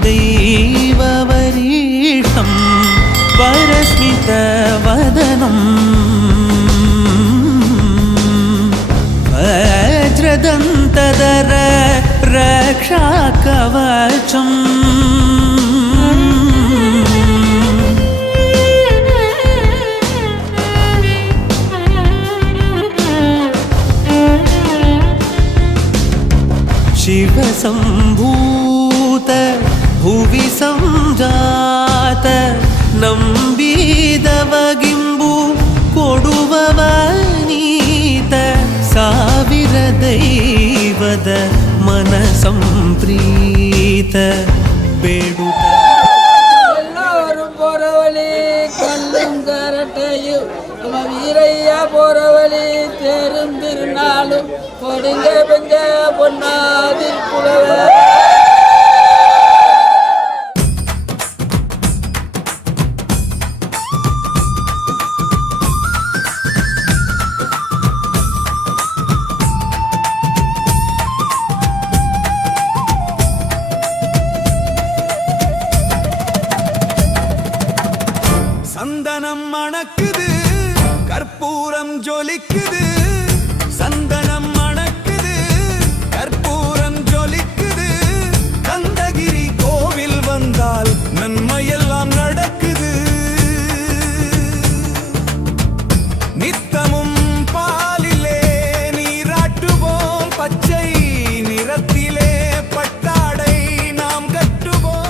दैववरीशं परस्मितवदनं वज्रदन्तधर रक्षाकवचम् शिवसम्भूत भुवि संजात नम्बिदवगिम्बु कोडुववनीत ಸಾವಿರ ದೈವದ ಮನಸಂಪ್ರೀತ ಬೇಡುತ್ತ எல்லாரும் போறவழி கல்லும் கரட்டையும் நம்ம வீரையா போறவழி தேரும் திருநாளும் பொடுங்க பெங்க பொன்னாதில் புலவ சந்தனம் மணக்குது கற்பூரம் ஜொலிக்குது சந்தனம் மணக்குது கற்பூரம் ஜொலிக்குது கந்தகிரி கோவில் வந்தால் நன்மையெல்லாம் நடக்குது நித்தமும் பாலிலே நீராட்டுவோம் பச்சை நிறத்திலே பட்டாடை நாம் கட்டுவோம்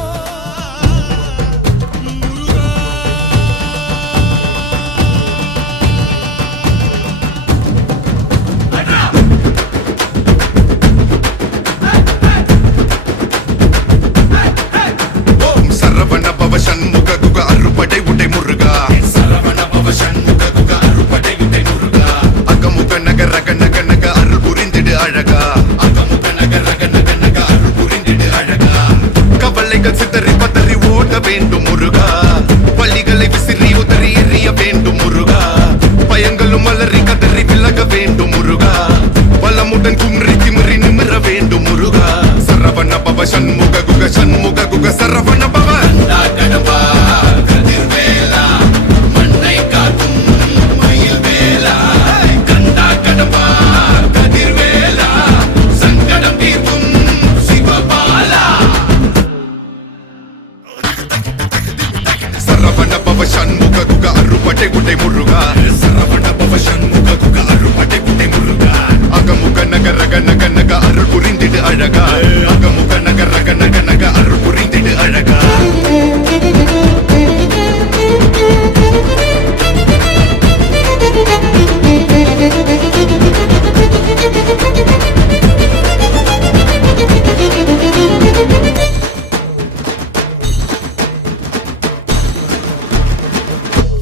சண்முக குக அறுபடை உடை முருகா சரவண பவ சண்முக குக அறுபடை உடை முருகா அகமுக நக ரக நக நக அருள் புரிந்திடு அழகா அகமுக நக ரக நக நக அருள் புரிந்திடு அழகா கவலைகள் சிதறி பதறி ஓட வேண்டும் முருகா பள்ளிகளை விசிறி உதறி எறிய வேண்டும் முருகா பயங்களும் மலரி கதறி விலக வேண்டும் முருகா பலமுடன் கும்ரி திமிரி நிமிர வேண்டும் முருகா சரவண பவ சண்முக குக சரவண பவ சரவண பவ சண்முக குக அறுபடை உடை முருகா சரவண பவ சண்முக குக அறுபடை உடை முருகா அகமுக நக ரக நக நக அருள் புரிந்திடு அழகா அகமுக நக ரக நக நக அருள் புரிந்திடு அழகா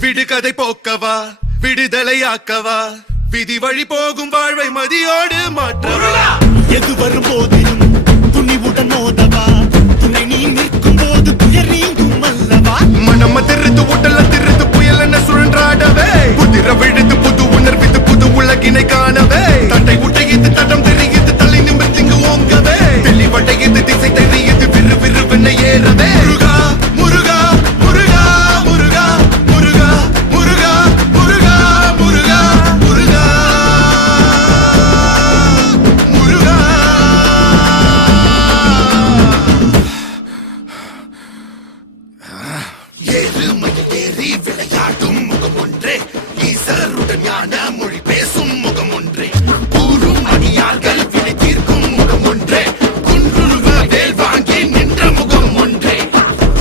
விடுகதை போக்கவா விடுதலையாக்கவா விதி வழி போகும் வாழ்வை மதியோடு மாற்றவா எது வரும் போதிலும் துணிவுடன் மோதவா துணை நீ நிற்கும் போது துயர் நீங்கும் அல்லவா மனம திருத்து உடல திருத்து புயல் என சுழன்றாடவே புதிர விழுது புது உணர்வித்து புது உலகினை காணவே தட்டை உடையது தடம் தெரியுது தலை நிமிர்த்திங்கு ஓங்கவே தெளிவடையது திசை தெரியுது விறு விறுவென ஏறவே முருகா முருகா முருகா முருகா முருகா முருகா முருகா முருகா முருகா முருகா ஏறுமையில் ஏறி விளையாடும் முகம் ஒன்றே ஈசருடன் ஞான மொழி பேசும் முகம் ஒன்றே கூறும் அடியார்கள் வினை தீர்க்கும் முகம் ஒன்றே குன்றுருவ வேல் வாங்கி நின்ற முகம் ஒன்றே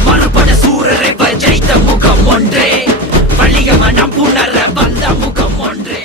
மறுபட சூரரை ஜெயித்த முகம் ஒன்றே வலிய மனம் புணர வந்த முகம் ஒன்றே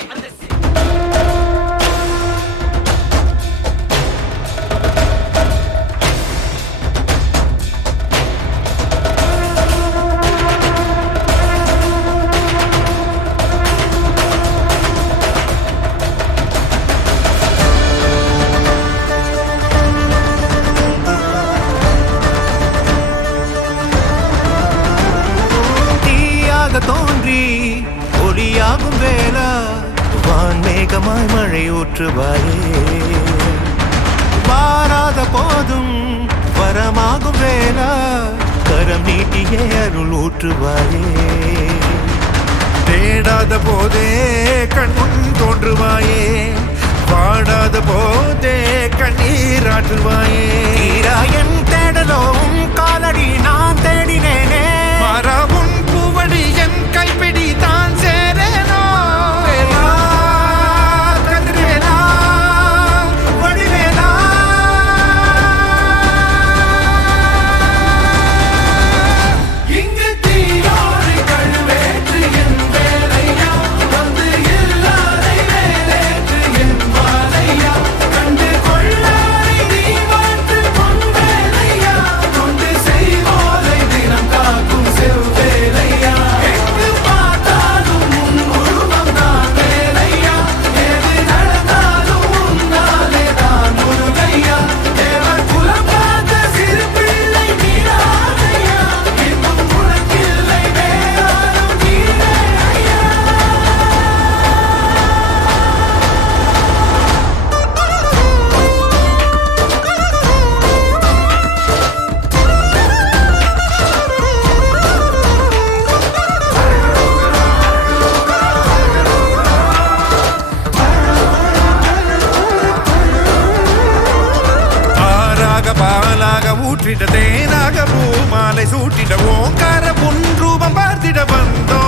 தோன்றி ஒளியாகும் வேளா வான்மேகமாய் மழை ஊற்றுவாயே வாராத போதும் வரமாகும் வேளா கரம் நீட்டியே அருள் ஊற்றுவாயே தேடாத போதே கண்முன் தோன்றுவாயே பாடாத போதே கண்ணீராற்றுவாயே என் தேடலும் காலடி நான் தேடினேனே மாறாவும் பூவடி என் கைப்பிடி தான் சேரேனோ வேலா, கதிர்வேலா, வடிவேலா. இங்கு தீயோடு கழுவேற்று என் வேலையா வந்து இல்லாதை வேலேற்று என் மாலையா கண்டு கொள்ளாரை நீ மாற்று பொன் வேலையா கொண்டு செய்வோலை தினம் காக்கும் செவ்வேலையா எங்கு பார்த்தாலும் உன் உருவம் தான் வேலையா எது நடந்தாலும் உன்னாலே தான் முருகையா தேவர் குலம் காத்த சிறு பிள்ளை நீராதையா இன்னும் உனக்கில்லை வேறாரும் நீரே ஐயா ஆறாக பாலாக ஊற்றிட தேனாக பூமாலை சூட்டிட ஓங்கார பொன் ரூபம் பார்த்திட வந்தோ